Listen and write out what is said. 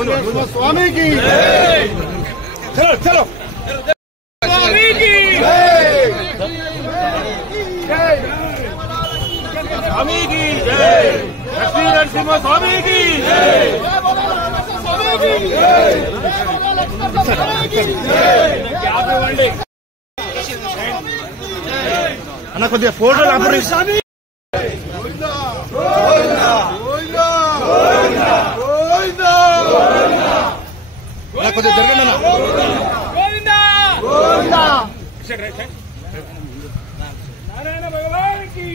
स्वामी की चलो चलो स्वामी की स्वामी की जय लक्ष्मी नरसिंह स्वामी की అన్న కొద్దిగా ఫోటోలు అప్పుడు కొద్దిగా జరగండి నారాయణ భగవాన్ की